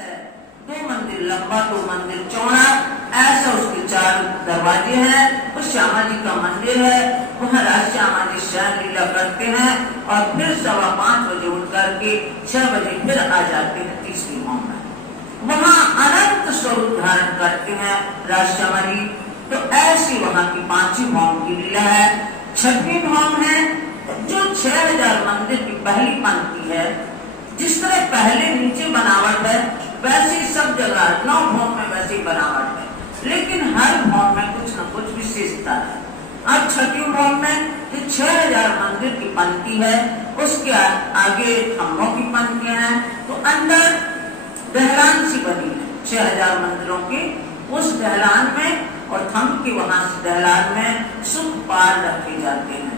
है, 2 मंदिर लंबा 2 मंदिर चौड़ा, ऐसा उसके 4 दरवाजे हैं। उस श्यामा जी का मंदिर है, वहाँ राज श्यामा जी शयन लीला करते हैं और फिर 5:15 बजे उठ करके 6 बजे फिर आ जाते हैं तीसरी भौम में। वहाँ अनंत स्वरूप धारण करते हैं राज श्यामा जी। तो ऐसी वहाँ की 5वीं भौम की लीला है। 6वीं भौम है जो 6000 मंदिर की पहली पंक्ति है। जिस तरह पहले नीचे बनावट है वैसे सब जगह 9 भौम में वैसी बनावट है, लेकिन हर भौम में कुछ न कुछ विशेषता है। अब 6वीं भौम में जो 6000 मंदिर की पंक्ति है उसके आगे खम्भों की पंक्तियां हैं, तो अंदर दहलान सी बनी है 6000 मंदिरों के। उस दहलान में और थंब के वहां से दहलान में सुखपाल रखे जाते हैं।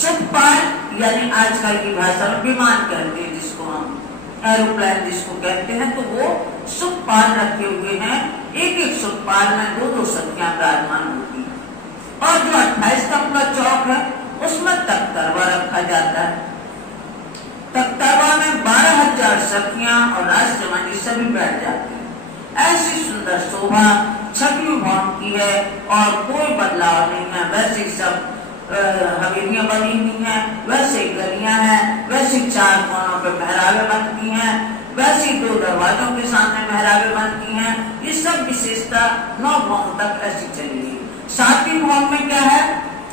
सुखपाल यानी आजकल की भाषा में विमान कहते हैं, जिसको हम एरोप्लेन जिसको कहते हैं, तो वो सुखपाल रखे हुए हैं। एक सुखपाल में 2-2 सखियां विराजमान होती हैं। और जो 28 स्तंभ का चौक है उसमें तख्तरवा रखा जाता है। तख्तरवा में 12,000 सखियां और राज श्यामा जी सभी बैठ जाते हैं। ऐसी सुंदर शोभा 6वीं भौम की है और कोई बदलाव नहीं है। वैसे ही सब हवेलियां बनी हुई हैं, वैसे गलियां हैं, वैसे 4 कोनों पे मेहराबे बनती हैं, वैसे 2 दरवाजों के सामने मेहराबे बनती हैं। ये सब विशेषता 9 भौम तक ऐसी चलेगी। 7वीं भौम में क्या है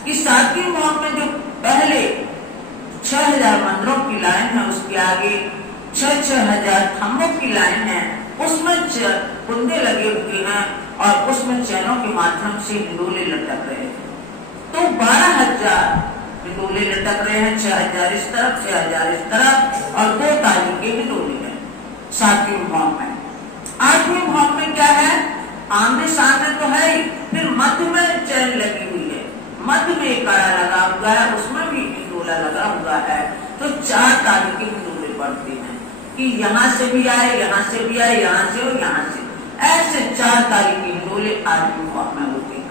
कि 7वीं भौम में जो पहले 6000 मंदिरों की लाइन है उसके आगे 6,000 खम्भों की लाइन है, उसमें कुंदे लगे हुए हैं और उसमें चैनों के माध्यम से हिंडोले लटक रहे हैं। तो 12,000 हिंडोले लटक रहे हैं, 6,000 इस तरफ 6,000 इस तरफ और 2 ताली के हिंडोले हैं 7वीं भौम में। 8वीं भौम में क्या है, आमने सामने तो है ही, फिर मध्य में चैन लगी हुई है, मध्य में एक कड़ा लगा हुआ है, उसमें भी हिंडोला लगा हुआ है। तो 4 ताली के हिंडोले पड़ते हैं कि यहाँ से भी आए, यहाँ से भी आए, यहाँ से और यहाँ से, ऐसे 4 ताली के हिंडोले 8वीं भौम में होते हैं।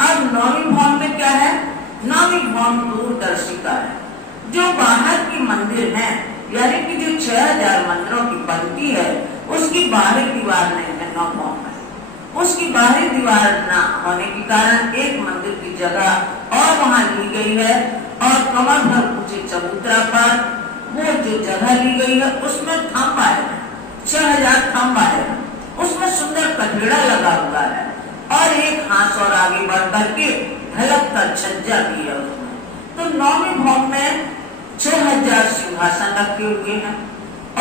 अब 9वीं भौम में क्या है, 9वीं भौम दूरदर्शिका है। जो बाहर की मंदिर है, यानी कि जो 6000 मंदिरों की पंक्ति है उसकी बाहरी दीवार नहीं है 9 भौम में। उसकी बाहरी दीवार न होने के कारण एक मंदिर की जगह और वहां ली गई है और कमर भर ऊंचे चबूतरा पर वो जो जगह ली गई है उसमें थंब आए हैं, 6000 थंब आए हैं, उसमें सुंदर कठेड़ा लगा हुआ है और एक हाथ और आगे बढ़ करके ढलक का छज्जा भी है उसमें। तो 9वीं भौम में 6000 सिंहासन रखे हुए हैं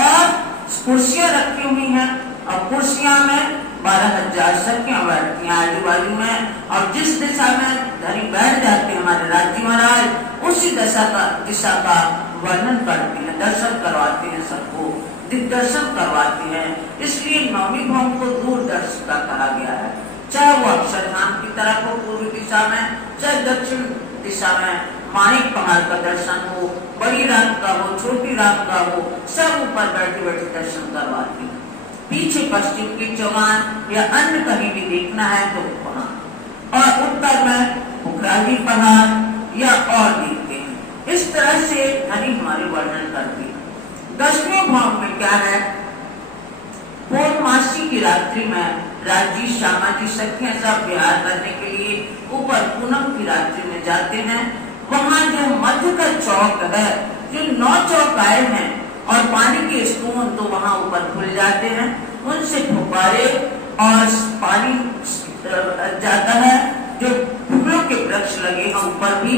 और कुर्सियां रखी हुई हैं और कुर्सियां में 12,000 सखियां बैठती हैं आजू बाजू में। और जिस दिशा में धनी बैठ जाते हैं हमारे राज्य महाराज, उसी दिशा का वर्णन करते हैं, दर्शन करवाते हैं, सबको दिग्दर्शन करवाते हैं। इसलिए 9वीं भौम को दूरदर्शिका कहा गया है। चाहे वो अक्षरधाम की तरफ हो पूर्वी दिशा में, चाहे दक्षिण दिशा में माणिक पहाड़ का दर्शन हो, बड़ी राम का हो, छोटी राम का हो, सब ऊपर बैठे बैठे दर्शन करवाते हैं। पीछे पश्चिम की चौगान या अन्य कहीं भी देखना है तो वहाँ, और उत्तर में बुखराजी पहाड़ या और देखते हैं। इस तरह से धनी हमारे वर्णन करती है। 10वीं भौम में क्या है, पूर्णमासी की रात्रि में राजी श्यामा जी सखियां सब विहार करने के लिए ऊपर पूनम की रात्रि में जाते हैं। वहाँ जो मध्य का चौक है, जो 9 चौक आए हैं और पानी के स्टोन तो वहाँ ऊपर खुल जाते हैं, उनसे फुब्बारे और पानी जाता है। जो फूलों के वृक्ष लगे हैं ऊपर भी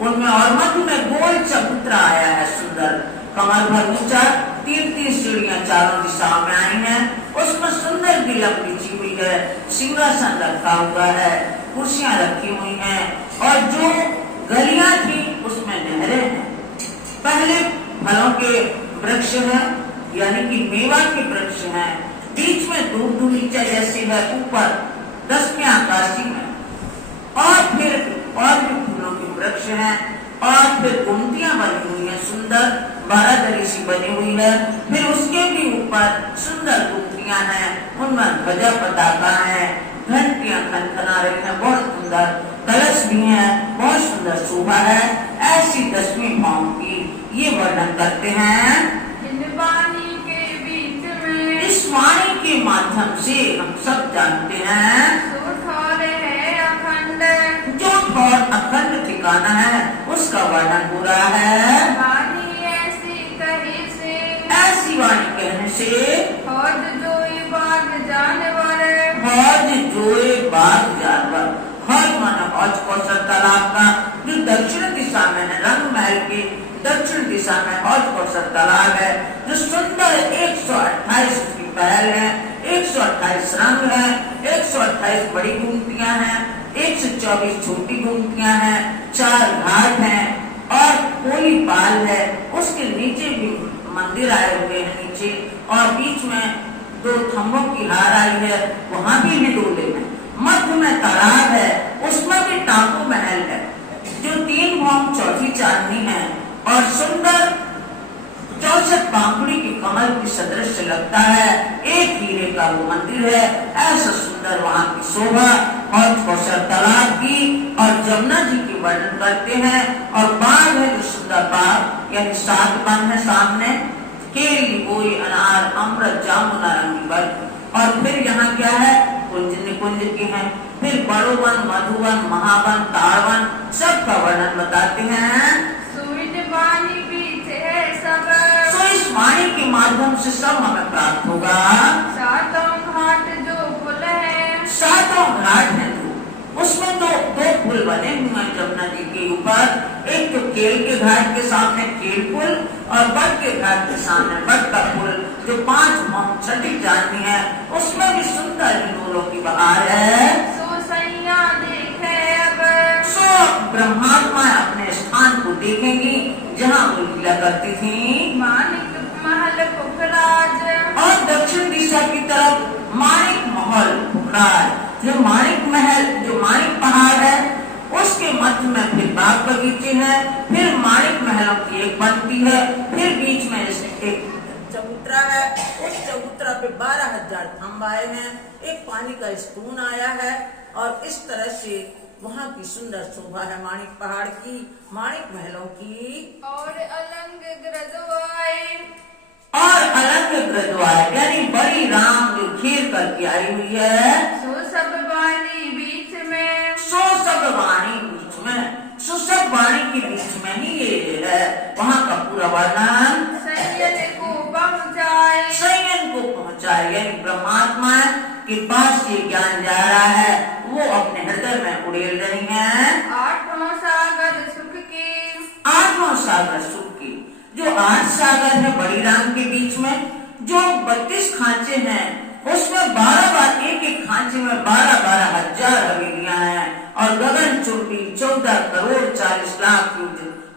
उनमें, और मध्य में गोल चबूतरा आया है सुंदर, कमर भर ऊंचा, 3-3 सीढ़ियां चारों दिशाओं में आई हैं। उसमें सुंदर गिलक बिछी हुई है, सिंहासन रखा हुआ है, कुर्सियां रखी हुई हैं और जो गलियां थी उसमें नहरें हैं। पहले फलों के वृक्ष हैं, यानी कि मेवा के वृक्ष हैं, बीच में दूब-दूबीचा जैसे है, ऊपर 10वें आकाशी में, और फिर और भी फूलों के वृक्ष हैं और फिर गुमटियां बनी हुई हैं, सुंदर बारादरी सी बनी हुई है। फिर उसके भी ऊपर सुंदर गुमटियां हैं, उनमें ध्वजा पताका है, घंटियां खनखना रही हैं, बहुत सुंदर कलश भी हैं, बहुत सुंदर शोभा है। ऐसी 10वीं भौम की ये वर्णन करते हैं। पानी के बीच में इस उसके माध्यम से हम सब जानते हैं जो ठोर अखंड ठिकाना है उसका वर्णन हो रहा है। ऐसी वाणी कहने से हौज जोई बाग जानवर, हौज माना हौज कौशल तालाब का जो दक्षिण दिशा में है, रंग महल के दक्षिण दिशा में हौज कौशल तालाब है जो सुंदर 128 उसकी पहल है, 128 रंग है, 128 बड़ी गुमटियां हैं, 124 छोटी गुमटियां हैं, 4 घाट हैं और कोई पाल है। उसके नीचे भी मंदिर आए हुए हैं नीचे, और बीच में 2 थंबों की हार आई है, वहां भी हिंडोले में। मध्य में तालाब है, उसमें भी टापू महल है जो 3 भौम चौथी चांदनी है और सुंदर 64 पांखुड़ी के कमल की सदृश लगता है। एक हीरे का वो मंदिर है। ऐसा सुंदर वहाँ की शोभा और कौशल तालाब की और जमुना जी की वर्णन करते हैं। और बाग है जो सुंदर बाग, यानी 7 वन है सामने, केली बोई अनार अमृत जामुना रंगी वन। और फिर यहाँ क्या है, कुंज निकुंज के हैं, फिर बड़ोवन मधुवन महावन ताड़वन सबका वर्णन बताते हैं। तो इस वाणी के माध्यम से सब हमें प्राप्त होगा। 7 घाट जो पुल है, 7 घाट है उसमें दो पुल बने हुए हैं जमुना जी के ऊपर। एक तो केल के घाट के सामने केल पुल और बट के घाट के सामने बट का पुल जो 5 भौम छठी चांदनी है, उसमें भी सुंदर हिंडोलों की बहार है। सो ब्रह्मात्मा अपने स्थान को देखेंगी जहाँ वो लीला करती थी। मानिक महल पुखराज, और दक्षिण दिशा की तरफ मानिक महल पुखराज, जो मानिक महल जो मानिक पहाड़ है उसके मध्य में फिर बाग बगीचे हैं, फिर मानिक महलों की एक बनती है, फिर बीच में एक चबूतरा है, उस चबूतरा पे 12,000 थंब आए हैं, एक पानी का स्पून आया है। और इस तरह से वहाँ की सुंदर शोभा है मानिक पहाड़ की, मानिक महलों की। और अलंग ग्रजवाई, यानी बड़ी राम जो घेर करके आई हुई है। सो सब वाणी बीच में, सब वाणी बीच में, सब वाणी के बीच में ही ये है वहाँ का पूरा वर्णन। संयन को पहुँचाए, यानी परमात्मा के पास ये ज्ञान जा रहा है, वो अपने हृदय में उड़ेल रही हैं। 8 सागर सुख की, जो 8 सागर है बड़ी राम के बीच में, जो 32 खांचे हैं उसमें 12 एक खांचे में 12,000 हवेलियां हैं और गगन चुंबी 14 करोड़ 40 लाख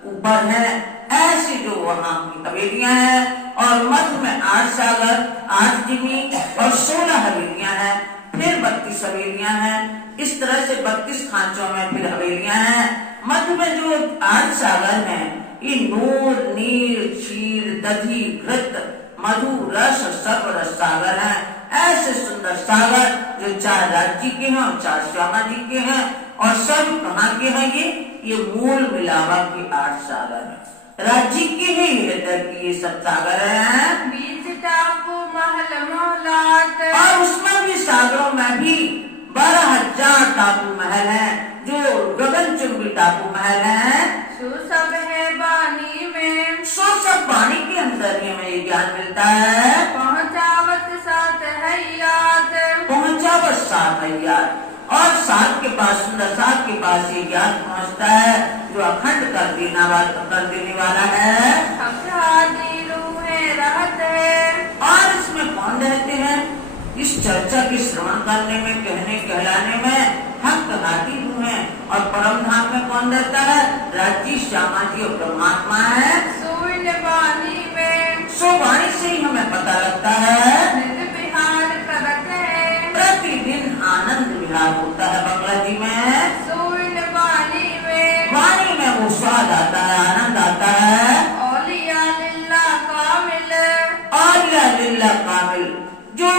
ऊपर है। ऐसी जो वहाँ की हवेलियां हैं और मध्य में 8 सागर 8 जिमी और 16 हवेलियां हैं, फिर 32 हवेलियां हैं। इस तरह से 32 खांचों में फिर हवेलियां हैं। मध्य में जो 8 सागर हैं ये नूर नीर क्षीर दधी घृत मधु रस सर्व रस सागर है। ऐसे सुंदर सागर जो 4 राज्य के हैं और 4 श्यामा जी के हैं। और सब कहाँ के हैं, ये मूल मिलावा के 8 सागर है, राज्य के हैं ये ये सब सागर हैं। बीच टापू महल मोहलात, और उसमें भी सागरों में भी 12,000 टापू महल है जो गगन चुंबी टापू महल है। सब है वाणी में, सब वाणी के अंदर ही हमें ये ज्ञान मिलता है। पहुँचावत 7 है याद, और 7 के पास सुंदर 7 के पास ये ज्ञान पहुँचता है जो अखंड कर देने वाला है। रहत है, और इसमें कौन रहते हैं, इस चर्चा की श्रवण करने में कहने कहलाने में हक हाथी है। और परम धाम में कौन रहता है, राज्य श्यामा जी और परमात्मा है। सो वाणी से ही हमें पता लगता है प्रतिदिन आनंद विहार होता है बंगला जी में। वाणी में वो स्वाद आता है, आनंद आता है। औलिया लिल्ला कामिल जो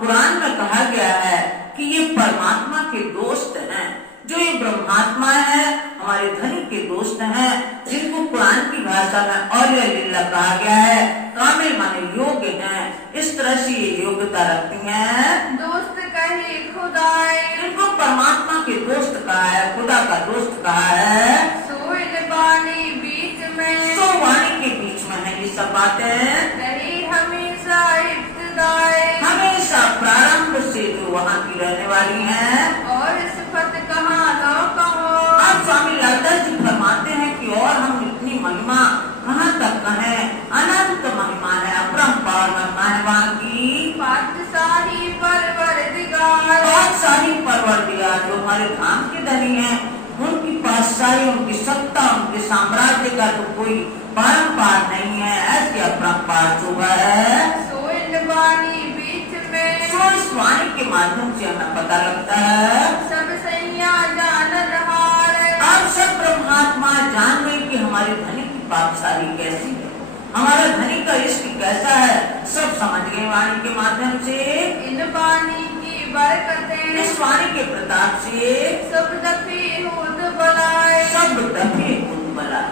कुरान में कहा गया है कि ये परमात्मा के दोस्त हैं, जो ये ब्रह्मात्मा है हमारे धनी के दोस्त हैं, जिनको कुरान की भाषा में औलिया लिल्ला कहा गया है। कामिल माने योग्य हैं। इस तरह से ये योग्यता योग्यता रखती हैं। दोस्त कहे खुदाए, इनको परमात्मा के दोस्त कहा है, खुदा का दोस्त कहा है। सोइन बानी बीच में, तो वाणी के बीच में है ये सब बातें। रही हमेशा इब्तिदाए, हमेशा प्रारंभ से जो वहाँ की रहने वाली हैं। और सिफत कहाँ लो कहो। अब स्वामी लालदास जी फरमाते हैं कि और हम इतनी महिमा कहाँ तक कहें, अनंत महिमा है, अपरंपार महिमा है वहाँ की। पातशाही परवरदिगार, पातशाही परवरदिगार जो हमारे धाम के धनी हैं, उनकी पातशाही, उनकी सत्ता, उनके साम्राज्य का तो कोई परंपार नहीं है। ऐसी अपरंपार जो है सोइन बानी बीच में, तो इस वाणी के माध्यम से हमें पता लगता है। सब सैया जानन हार, अब सब ब्रह्मात्मा जान गए कि हमारे धनी की पातशाही कैसी है, हमारा धनी का इश्क कैसा है, सब समझ गए वाणी के माध्यम से। इन बानी की बरकतें, इस वाणी के प्रताप से सब दफी होत बलाए, सब दफे खुद बला,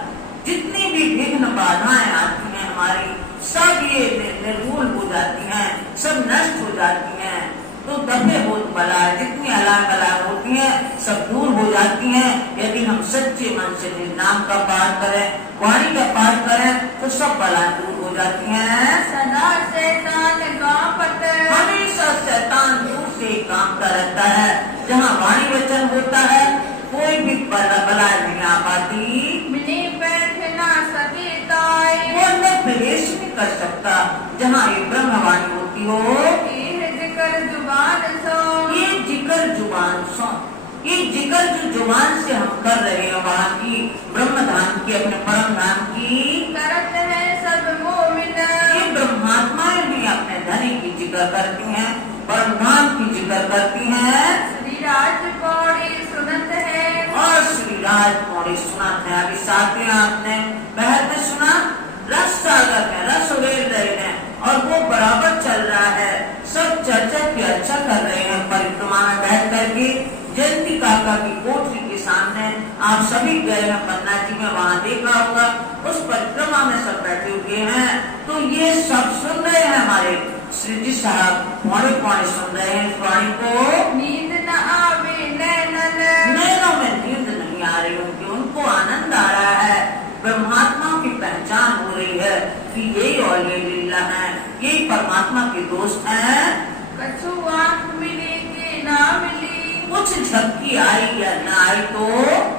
जितनी भी विघ्न बाधाएं आती हैं हमारी, सब ये निर्मूल हो जाती हैं, सब नष्ट हो जाती हैं। तो दफे होत बला, जितनी अला बला होती हैं सब दूर हो जाती हैं यदि हम सच्चे मन से नाम का पाठ करें, वाणी का पाठ करें, तो सब बला दूर हो जाती हैं। सदा शैतान गापत, हमेशा शैतान दूर से कामता रहता है। जहाँ वाणी वचन होता है कोई भी बला नहीं आ पाती, मिनी बैठ ना सके ताए, वो अंदर प्रवेश नहीं कर सकता। जहाँ ये ब्रह्मवाणी होती हो, ये जिक्र जुबान सो, ये जिक्र जुबान सो, ये जिक्र जो जुबान से हम कर रहे हैं वहाँ की ब्रह्म धाम की, अपने परम धाम की, करत है सब मोमिन, ये ब्रह्मात्माएं भी अपने धनी की जिक्र करती हैं, परम धाम की जिक्र करती हैं। श्री राज पौड़ी सुनत है, और श्री राज पौड़ी सुनाते हैं। अभी साथ में आपने बहर में सुना, रस सागर में रस उड़ेल रहे हैं और वो बराबर चल रहा है। सब चर्चा की अच्छा कर रहे हैं परिक्रमा में बैठ करके। जयंती काका की कोठरी के सामने आप सभी गए हैं पन्ना जी में, वहाँ देखा होगा उस परिक्रमा में सब बैठे हुए हैं। तो ये सब सुन रहे हैं, हमारे श्री जी साहब पौड़े पौड़े सुन रहे हैं इस वाणी को। नींद न आवे नैनन, नैनों में नींद नहीं आ रही उनकी, उनको आनंद आ रहा है। ब्रह्मात्मा की पहचान हो रही है कि यही और ये लीला है, यही परमात्मा के दोस्त हैं। कछु आंख मिली के ना मिली, कुछ झपकी आई या न आई तो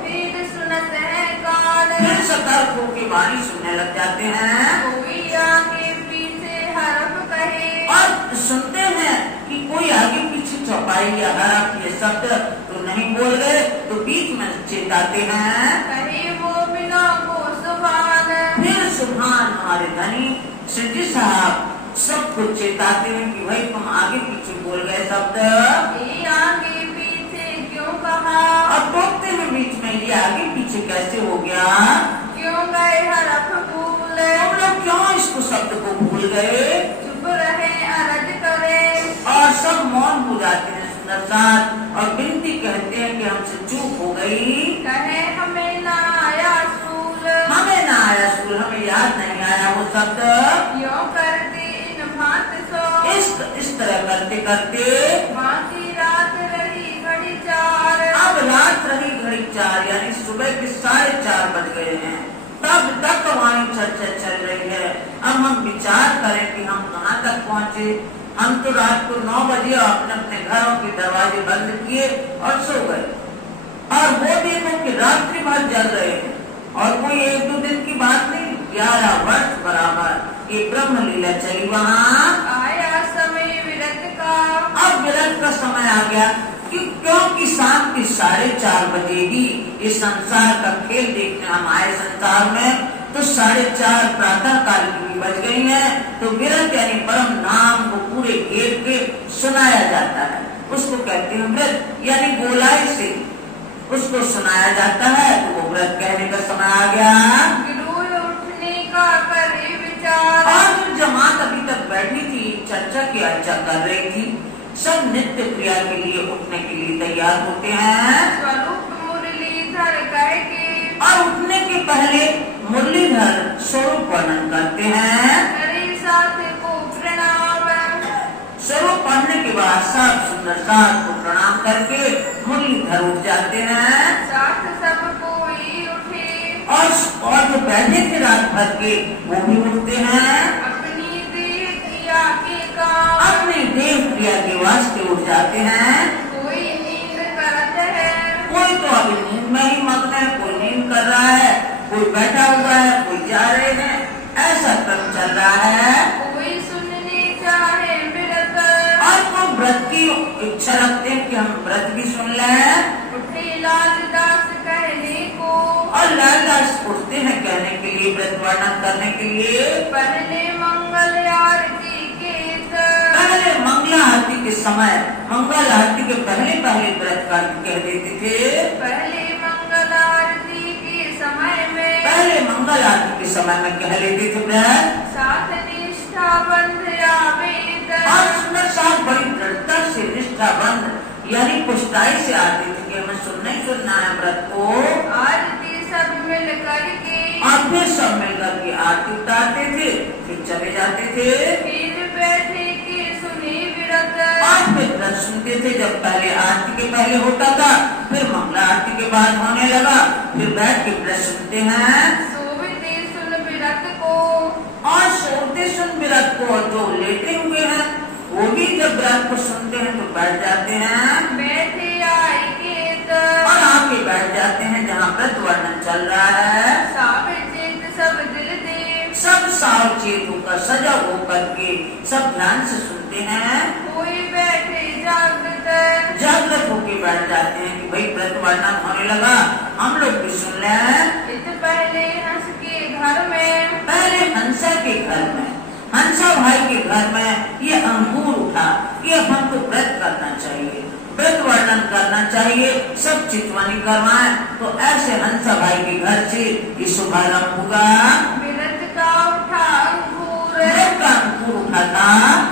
फिर सुनत है कान, फिर सतर्क होकर वाणी सुनने लग जाते हैं। कोई आगे पीछे हरफ कहे, और सुनते हैं कि कोई आगे पीछे चौपाई या हरफ ये शब्द तो नहीं बोल गए, तो बीच में चेताते हैं। कहे वो बिना को सुभान, फिर सुभान हमारे धनी श्री जी साहब सबको चेताते हैं कि भाई तुम आगे पीछे बोल गए शब्द, ये आगे पीछे क्यों कहा, और टोकते में बीच में ये आगे पीछे कैसे हो गया, क्यों गए हरफ भूल, तुम लोग क्यों इसको शब्द को भूल गए। चुप रहे अरज करे, और सब मौन हो जाते हैं सुंदर साथ और विनती कहते हैं कि हमसे चूक हो गई। कहे हमें ना आया सूल, हमें ना आया स्कूल, हमें याद नहीं आया वो शब्द। क्यों करते इन भांत सो, इस तरह करते करते बाकी रात रही घड़ी चार, अब रात रही घड़ी 4 यानी सुबह के 4:30 बज गए हैं। तब तक वाणी चर्चा चल रही है। अब हम विचार करें कि हम कहाँ तक पहुँचे। हम तो रात को 9 बजे अपने अपने घरों के दरवाजे बंद किए और सो गए, और वो देखो कि रात्रि भर जल रहे हैं, और कोई 1-2 दिन की बात नहीं, 11 वर्ष बराबर ये ब्रह्म लीला चली। वहाँ आया समय विरत का, अब विरत का समय आ गया क्योंकि शाम के 4:30 बजे ही ये संसार का खेल देखने हम आए संसार में, तो 4:30 प्रातः काल की भी बज गई है। तो विरत यानी परम नाम को पूरे घेर के सुनाया जाता है, उसको कहते हैं व्रत, यानी गोलाई से उसको सुनाया जाता है। तो वो व्रत कहने का समय आ गया। गिरोह उठने का करे विचार, और जो जमात अभी तक बैठी थी चर्चा की चर्चा कर रही थी, सब नित्य क्रिया के लिए उठने के लिए तैयार होते हैं। स्वरूप मुरलीधर कह के, और उठने के पहले मुरलीधर स्वरूप वर्णन करते हैं। करे साथ को प्रणाम, स्वरूप प्रसाद को प्रणाम करके मुरलीधर उठ जाते हैं साथ सब कोई उठे और जो बैठे थे रात भर के वो भी उठते हैं अपनी देह क्रिया के काम अपने देह क्रिया के वास्ते उठ जाते हैं। कोई नींद करत है कोई तो अभी नींद में ही मग्न है, कोई नींद कर रहा है, कोई बैठा हुआ है, कोई जा रहे हैं, ऐसा क्रम चल रहा है। कोई सुनने चाहे व्रत और वो व्रत की इच्छा रखते हैं कि हम व्रत भी सुन लें। उठे लालदास कहने को और लालदास उठते हैं कहने के लिए, व्रत वर्णन करने के लिए। पहले मंगल आरती के पहले मंगला आरती के समय, मंगल आरती के पहले पहले व्रत का कह देते थे। पहले मंगल आरती के समय में पहले मंगल आरती के समय में कह लेते थे व्रत। साथ निष्ठा बंध आवेद और सुंदर साहब बड़ी दृढ़ता से निष्ठा बंद यानी पुष्टाई से आते थे कि हमें सुनना ही सुनना है व्रत को। आरती सब मिल करके और फिर सब मिलकर के आरती उतारते थे, फिर चले जाते थे। फिर बैठे के सुने व्रत और फिर व्रत सुनते थे। जब पहले आरती के पहले होता था, फिर मंगला आरती के बाद होने लगा, फिर बैठ के व्रत सुनते हैं। सोवते सुन व्रत को और सोते सुन व्रत को, जो लेटे हुए हैं वो भी जब व्रत को सुनते हैं तो बैठ जाते हैं बैठे आए के और आके बैठ जाते हैं जहाँ व्रत वर्णन चल रहा है। सावचेत सब दिल दे सब सावचेत होकर सजा होकर के सब ध्यान से सुनते हैं। कोई बैठे जागृत जागृत होके बैठ जाते हैं कि भाई व्रत वर्णन होने लगा, हम लोग भी सुन लें। इत पहले हंस के घर में पहले हंसा के घर में, हंसा भाई के घर में ये अंकुर उठा कि अब हमको व्रत करना चाहिए, व्रत वर्णन करना चाहिए, सब चितवनी करवाएं। तो ऐसे हंसा भाई के घर से ये शुभारंभ हुआ। व्रत का उठा अंकुर व्रत का अंकुर उठा था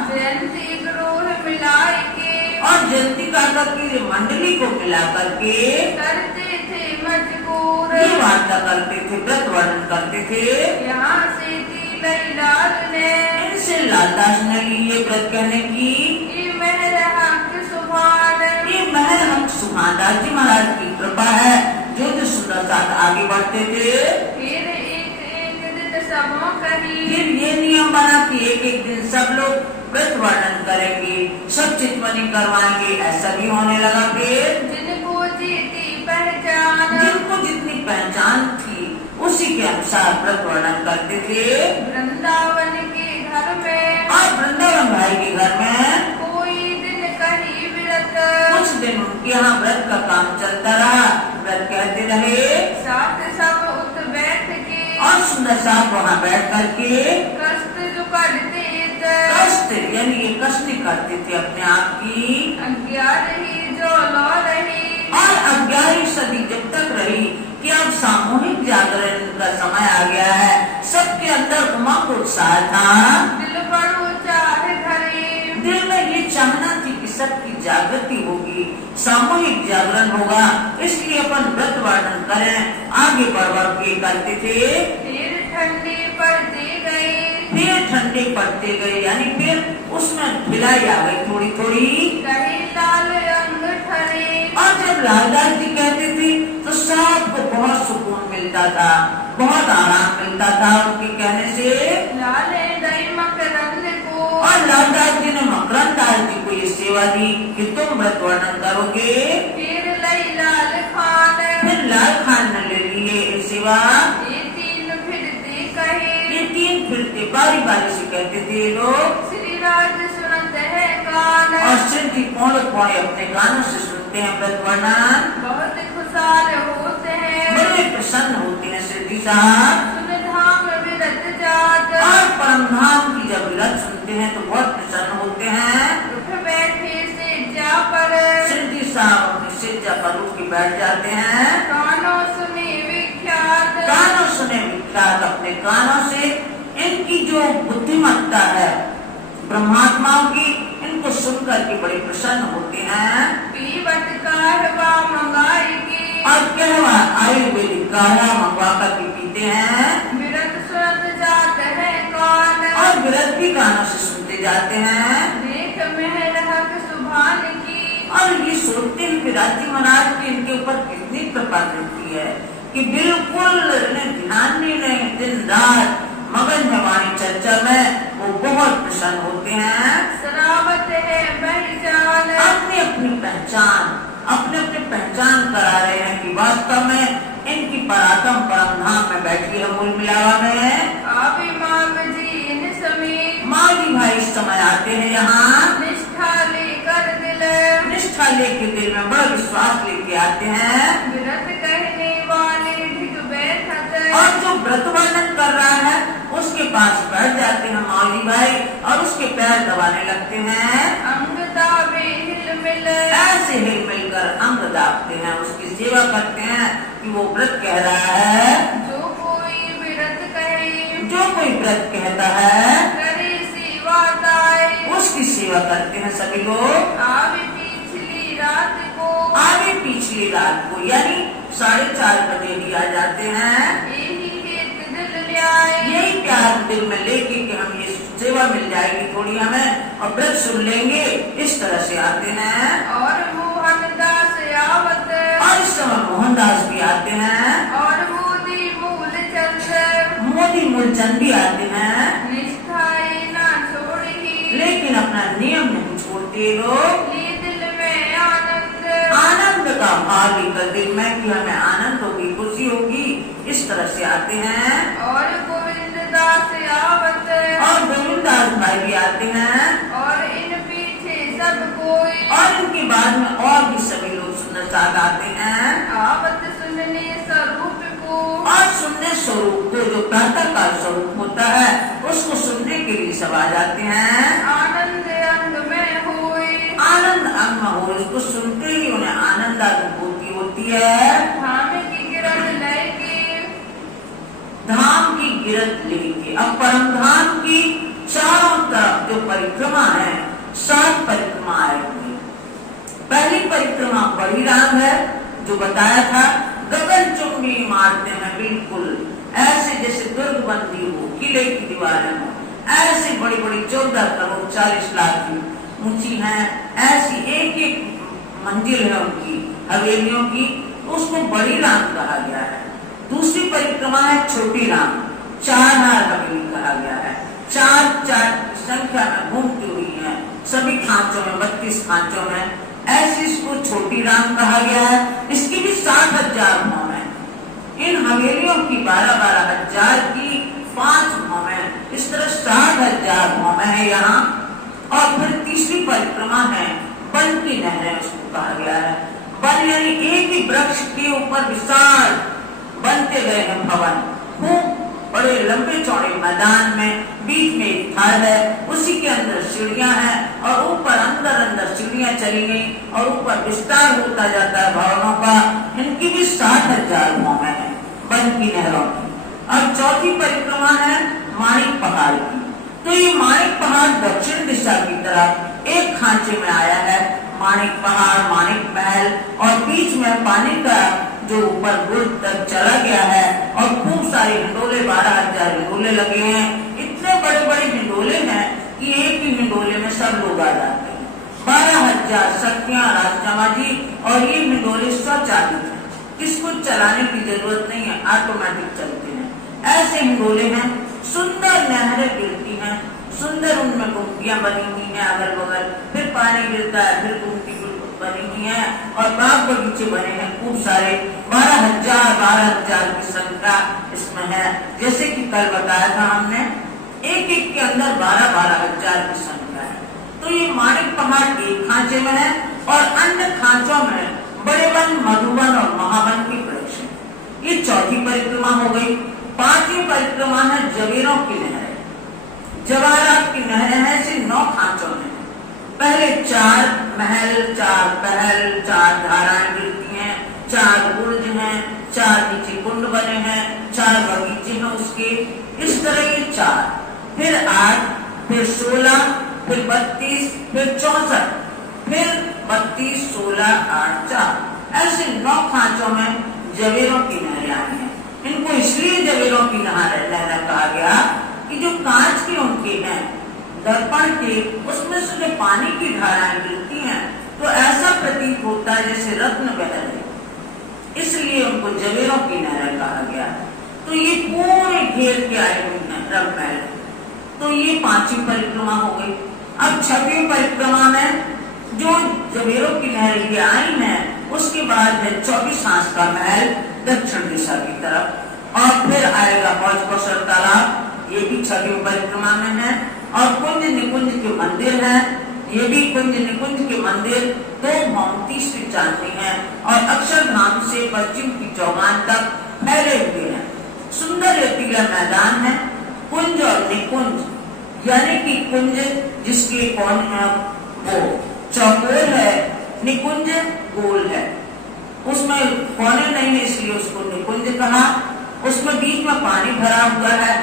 जयंती ग्रोह मिलाई के और जयंती का करके मंडली को मिला करके करते थे मजबूर ये वार्ता करते थे, व्रत वर्णन करते थे। यहाँ से तीलई लाल ने इनसे लालदास ने ली ये व्रत कहने की। ये मेहर हक सुभान ये महल हम सुभानदास जी महाराज की कृपा है, जो सुंदर साथ आगे बढ़ते थे। फिर एक दिन सबों कही फिर ये नियम बना कि एक एक दिन सब लोग व्रत वर्णन करेंगे, सब चितवनी करवाएंगे, ऐसा भी होने लगा। फिर जिनको जीती पहचान जिनको जितनी पहचान थी उसी के अनुसार व्रत वर्णन करते थे। वृंदावन के घर में और वृंदावन भाई के घर में कोई दिन कही व्रत कुछ दिन उनके यहाँ व्रत का काम चलता रहा, व्रत कहते रहे। साथ सब उठ बैठ के और सुंदर साहब वहाँ बैठ करके कष्ट जो करते कष्ट यानी ये कष्ट करते थे अपने आप की। 11 जो लौ रही और 11वीं सदी जब तक रही कि अब सामूहिक जागरण का समय आ गया है, सबके अंदर उमंग उत्साह था। दिल बड़ो चाहे धरे दिल में ये चाहना थी कि सबकी जागृति होगी, सामूहिक जागरण होगा, इसलिए अपन व्रत वर्णन करें, आगे बढ़ बढ़ के करते थे। फिर ठंडी पड़ते गए फिर ठंडे पड़ते गए यानी फिर उसमें ढिलाई आ गई थोड़ी थोड़ी। कहीं लाल रंग ठरे और जब लालदास जी कहते थे तो सबको बहुत सुकून मिलता था, बहुत आराम मिलता था उनके कहने से। लाले दई मकरंद को और लालदास जी ने मकरंद दास जी को ये सेवा दी कि तुम व्रत वर्णन करोगे। फिर लई लाल खान फिर लाल खान ने ले ली ये सेवा। ये 3 फिरते कहे ये 3 फिरते बारी बारी से कहते थे लोग। श्री राज सुनत है कान और सिर जी पौड़े पौड़े अपने गानों से सुनते हैं व्रत वर्णन, बहुत खुशहाल होते हैं बड़े प्रसन्न होते हैं सिद्धि साहब। सुन धाम विरत जात और परम धाम की जब व्रत सुनते हैं तो बहुत प्रसन्न होते हैं। उठ बैठे से जा पर सिद्धि साहब अपने सिज्जा पर उठ के बैठ जाते हैं। कानों सुने विख्यात कानों सुने विख्यात अपने कानों से इनकी जो बुद्धिमत्ता है ब्रह्मात्माओं की, इनको सुन करके बड़े प्रसन्न होते हैं। पीवट कहवा मंगाई की और कहवा आयुर्वेदिक काढ़ा मंगवा करके पीते हैं। विरत सुनत जात है कान और व्रत भी कानों से सुनते जाते हैं। देख मेहर हक सुभान की और ये सोचते हैं पिताजी महाराज की इनके ऊपर कितनी कृपा रहती है कि बिल्कुल इन्हें ध्यान नहीं रहे, दिन रात मगन में हमारी चर्चा में वो बहुत प्रसन्न होते हैं। शराबत है पहचान, अपनी अपनी पहचान, अपने अपने पहचान करा रहे हैं कि वास्तव में इनकी पराक्रम परम धाम में बैठी है मूल मिलावा में। आप इमाम जी इन समीप माली भाई इस समय आते हैं यहाँ, निष्ठा लेकर दिल, निष्ठा लेके दिल में बड़ा विश्वास लेके आते हैं। व्रत कहने वाले ढिग बैठत, और जो व्रत वर्णन कर रहा है उसके पास बैठ जाते हैं मौली भाई और उसके पैर दबाने लगते हैं। अंग दावे हिल मिल, ऐसे हिल मिलकर अंग दाबते हैं, उसकी सेवा करते हैं कि वो व्रत कह रहा है। जो कोई व्रत कहे, जो कोई व्रत कहता है करे सेवा ताए, उसकी सेवा करते हैं सभी लोग। आवे पिछली रात को, आगे पिछली रात को यानी 4:30 बजे ही आ जाते हैं। यही हेत दिल ल्याए, यही प्यार दिल में लेके कि हम ये सेवा मिल जाएगी थोड़ी हमें और व्रत सुन लेंगे, इस तरह से आते हैं। और मोहनदास आवत, और इस समय मोहनदास भी आते हैं, और मोदी मूलचंद, मोदी मूलचंद भी आते हैं, निष्ठाए ना छोड़ी, लेकिन अपना नियम नहीं छोड़ते लोग। ली दिल में आनंद, आनंद का भाव लेकर दिल में कि हमें आनंद होगी, खुशी होगी, इस तरह से आते हैं। और गोविंददास आवत, और गोविंददास भाई भी आते हैं, और इन पीछे सब कोई, और इनके बाद में और भी सभी लोग सुंदर साथ आते हैं। आवत सुनने स्वरूप को, और सुनने स्वरूप को जो प्रातः काल स्वरूप होता है उसको सुनने के लिए सब आ जाते हैं। आनंद अंग में होए, आनंद अंग में हो, इसको सुनते ही उन्हें आनंद अनुभूति होती है। धाम की किरण लेके, धाम की गिरद लेके अब परम धाम की चारों तरफ जो परिक्रमा है, 7 परिक्रमा आएगी। पहली परिक्रमा बड़ी राम है जो बताया था, गगन चुंबी मारते हैं बिल्कुल ऐसे जैसे दुर्ग बंदी हो, किले की दीवारें हो, ऐसी बड़ी बड़ी 14 करोड़ 40 लाख की ऊंची हैं, ऐसी एक एक मंजिल है उनकी हवेलियों की, उसको बड़ी राम कहा गया है। दूसरी परिक्रमा है छोटी राम, 4 हवेली कहा गया है, 4 संख्या में घूमती हुई है, सभी खांचों में 32 खांचों में, ऐसी इसको छोटी राम कहा गया है। इसकी भी 60,000 भौम है। इन हवेलियों की 12-12 हजार की 5 भौम है, इस तरह 60,000 भौम है यहाँ। और फिर तीसरी परिक्रमा है वन की नहरें, उसको कहा गया है। वन यानी एक ही वृक्ष के ऊपर विशाल बनते गए हैं भवन, खूब बड़े लंबे चौड़े मैदान में, बीच में एक थाल है, उसी के अंदर सीढ़ियां हैं और ऊपर अंदर सीढ़ियां चली गई और ऊपर विस्तार होता जाता है भवनों का। इनकी भी 60,000 भौमें हैं वन की नहरों की। और चौथी परिक्रमा है माणिक पहाड़ की। तो ये माणिक पहाड़ दक्षिण दिशा की तरफ एक खांचे में आया है, माणिक पहाड़, माणिक महल, और बीच में पानी का जो ऊपर गुल तक चला गया है और खूब सारे हिंडोले, 12,000 हिंडोले लगे हैं। इतने बड़े बड़े हिंडोले हैं कि एक ही हिंडोले में सब लोग आ जाते हैं। 12,000 सखियां राजजमा जी, और ये हिंडोले स्वचालित है, किसको चलाने की जरूरत नहीं है, ऑटोमेटिक चलते हैं। ऐसे हिंडोले हैं, सुंदर नहरें गिरती हैं, सुंदर उनमें गुमटियां बनी हुई हैं अगल बगल, फिर पानी गिरता है, फिर गुमटी बनी हुई है और बाग बगीचे बने हैं खूब सारे। 12,000 की संख्या इसमें है। जैसे कि कल बताया था हमने, एक एक के अंदर 12,000 की संख्या है। तो ये माणिक पहाड़ एक खांचे में है और अन्य खांचों में बड़े वन, मधुवन और महावन के वृक्ष है। ये चौथी परिक्रमा हो गई। 5वीं परिक्रमा है जवेरों की नहरें। जवाहरात की नहरें हैं, इसे 9 खांचों में। पहले 4 महल, 4 पहल, 4 धाराएं गिरती हैं, 4 बुर्ज हैं, 4 नीचे कुंड बने हैं, 4 बगीचे हैं उसके, इस तरह ये 4, फिर 8, फिर 16, फिर 32, फिर 64, फिर 32, 16, 8, 4, ऐसे 9 खांचों में जवेरों की नहरें आई हैं। इनको इसलिए जवेरों की नहरें कहा गया कि जो कांच के उनके हैं दर्पण के, उसमें से जो पानी की धाराएं गिरती हैं तो ऐसा प्रतीत होता है जैसे रत्न बह रहे, इसलिए उनको जवेरों की नहर कहा गया। तो ये पूरे घेर के आए हुए हैं रंग महल। तो ये पांचवी परिक्रमा हो गई। अब छठवीं परिक्रमा में जो जवेरों की नहर ये आई है, उसके बाद है 24 हाथ का महल दक्षिण दिशा की तरफ, और फिर आएगा हौज कौशल तालाब, ये भी छठवीं परिक्रमा में है। और कुंज निकुंज के मंदिर है, ये भी कुंज निकुंज के मंदिर 2 भौम 30 चांदनी है और अक्षरधाम से पश्चिम की चौगान तक फैले हुए हैं। सुंदर रेतीला मैदान है। कुंज और निकुंज यानी कि कुंज जिसके कौन वो चौकोर है, निकुंज गोल है, उसमें कोने नहीं है इसलिए उसको निकुंज कहा। उसमें बीच में पानी भरा हुआ है,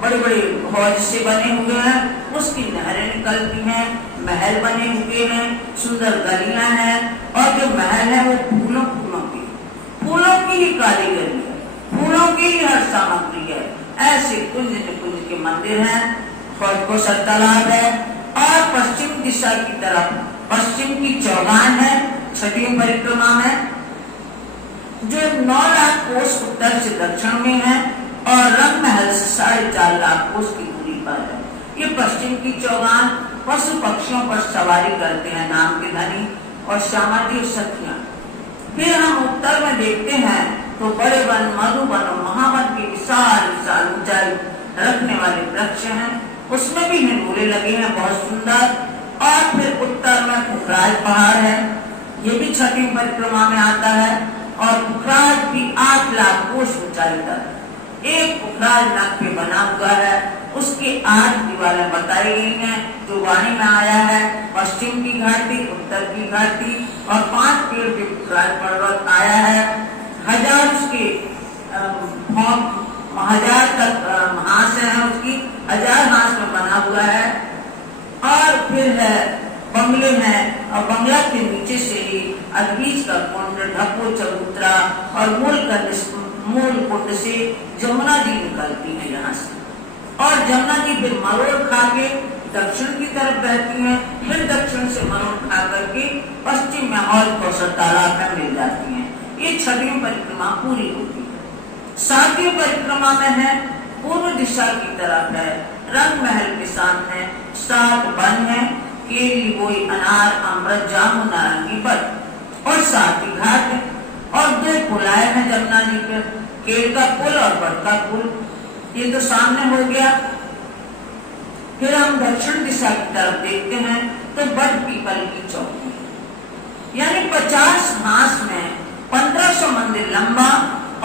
बड़े बड़े हौज से बने हुए हैं, उसकी नहरें निकलती हैं, महल बने हुए हैं, सुंदर गलियां हैं, और जो महल है वो फूलों की ही कारीगरी है, फूलों की ही हर सामग्री है। ऐसे कुंज निकुंज के मंदिर हैं, हौज कौशल तालाब है, और पश्चिम दिशा की तरफ पश्चिम की चौगान है छठवीं परिक्रमा में, जो 9 लाख कोस उत्तर से दक्षिण में है और रंग महल से 4.5 लाख कोस की दूरी पर है। ये पश्चिम की चौगान पशु पक्षियों पर सवारी करते हैं नाम के धनी और श्यामा जी सखियां। फिर हम उत्तर में देखते हैं तो बड़े वन, मधुवन और महावन की विशाल विशाल ऊंचाई रखने वाले वृक्ष हैं, उसमें भी हिंडोले लगे हैं बहुत सुंदर। और फिर उत्तर में पुखराज पहाड़ है, ये भी छठवीं परिक्रमा में आता है, और पुखराज भी 8 लाख कोस ऊंचाई तक एक पुखराज नग पे बना हुआ है, उसके 8 दीवारें बताई गई हैं जो वाणी में आया है। पश्चिम की घाटी, उत्तर की घाटी और 5 पेड़ के पुखराज पर्वत आया है। 1000 उसके 1000 तक हांस है, उसकी 1000 हांस में बना हुआ है। और फिर है बंगले हैं, और बंगला के नीचे से ही अदबीज का कुंड, ढको चबूतरा और मूल कुंड से जमुना जी निकलती है यहाँ से, और जमुना जी फिर मरोड़ खा के दक्षिण की तरफ बहती हैं, फिर दक्षिण से मरोड़ खा करके पश्चिम में हौज कौशल तालाब में मिल जाती हैं। ये छठवीं परिक्रमा पूरी होती है। 7वीं परिक्रमा में है पूर्व दिशा की तरफ है, रंग महल के सामने 7 वन है, केली, बोई, अनार, अमृत, जामुन, नारंगी, बट और 7 ही घाट है, और 2 पुलाए हैं जमुना जी पे, केल का पुल और बट का पुल, ये तो सामने हो गया। फिर हम दक्षिण दिशा की तरफ देखते हैं तो बट पीपल की चौकी, यानी 50 हांस में 1500 मंदिर लंबा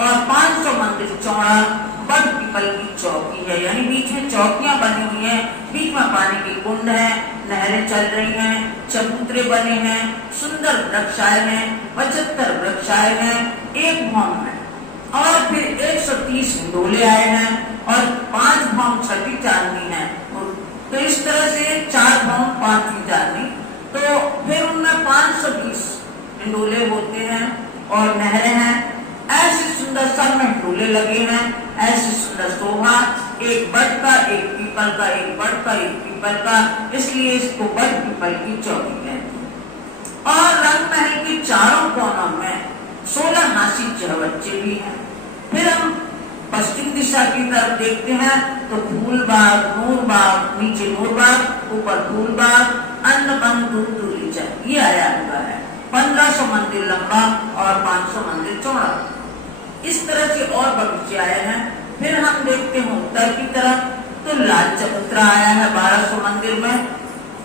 और 500 मंदिर चौड़ा बट पीपल की चौकी है, यानी बीच में चौकियां बनी हुई हैं, बीच में पानी की कुंड है, नहरें चल रही हैं, चबूतरे बने हैं, सुंदर वृक्षाए हैं, 75 वृक्षाए हैं एक भौम में, और फिर 130 हिंडोले आए हैं और 5 भौम छठी चांदनी है। तो इस तरह से 4 भौम 5वीं चांदनी, तो फिर उनमें 520 हिंडोले होते हैं और नहरें हैं। ऐसे सुंदर सब में हिंडोले लगे हैं, ऐसी सुंदर शोभा, एक बट का, एक पीपल का, एक बट का, एक पीपल का, इसलिए इसको बट पीपल की चौकी कहते हैं। और रंग महल के चारों कोनों में 16 हांसी चहबच्चे भी हैं। फिर हम पश्चिम दिशा की तरफ देखते हैं तो फूलबाग, नूरबाग, नीचे नूरबाग, ऊपर फूलबाग, अन्नबंद, दूलीचा, ये आया हुआ है। 1500 मंदिर लंबा और 500 मंदिर चौड़ा, इस तरह से और बगीचे आए हैं। फिर हम देखते हैं उत्तर की तरफ तो लाल चबूतरा आया है 1200 मंदिर में,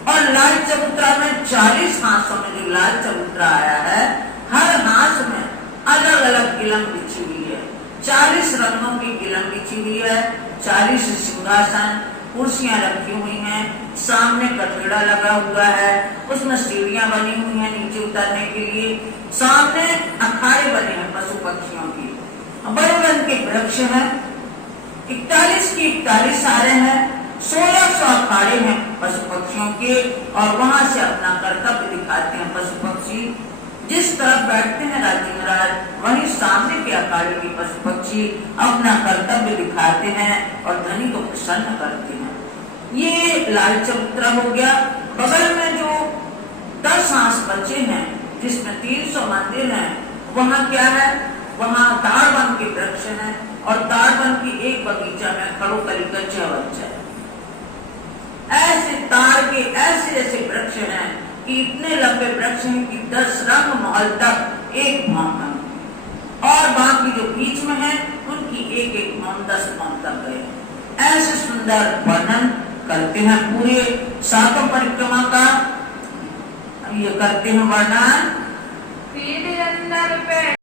और लाल चबूतरा में 40 हांसों में जो लाल चबूतरा आया है, हर हांस में अलग अलग गिलम बिछी हुई है, 40 रंगों की गिलम बिछी हुई है, 40 सिंहासन, कुर्सियां रखी हुई हैं, सामने कटघड़ा लगा हुआ है, उसमें सीढ़ियां बनी हुई हैं नीचे उतरने के लिए, सामने अखाड़े बने हैं पशु पक्षियों की, बड़े रंग के वृक्ष हैं, 41 की 41 सारे हैं, 1600 अखाड़े हैं पशु पक्षियों के, और वहां से अपना कर्तव्य दिखाते हैं पशु पक्षी। जिस तरफ बैठते हैं राजी महाराज, वहीं सामने के अखाड़े के पशु पक्षी अपना कर्तव्य दिखाते हैं और धनी को प्रसन्न करते हैं। ये लाल चबूतरा हो गया। बगल में जो 10 हांस बचे हैं जिसमें 300 मंदिर हैं, वहाँ क्या है, वहाँ ताड़वन के वृक्ष हैं और ताड़वन की एक बगीचा में खड़ो करी का 6 बच्चा है। ऐसे ताड़ के ऐसे ऐसे वृक्ष हैं कि इतने लंबे वृक्ष हैं कि 10 रंग महल तक एक माह और बाकी जो बीच में है उनकी एक एक माह 10 माह तक गए। ऐसे सुंदर वर्णन करते हैं पूरे 7 परिक्रमा का, ये करते हैं वर्णन। फिर अंदर पे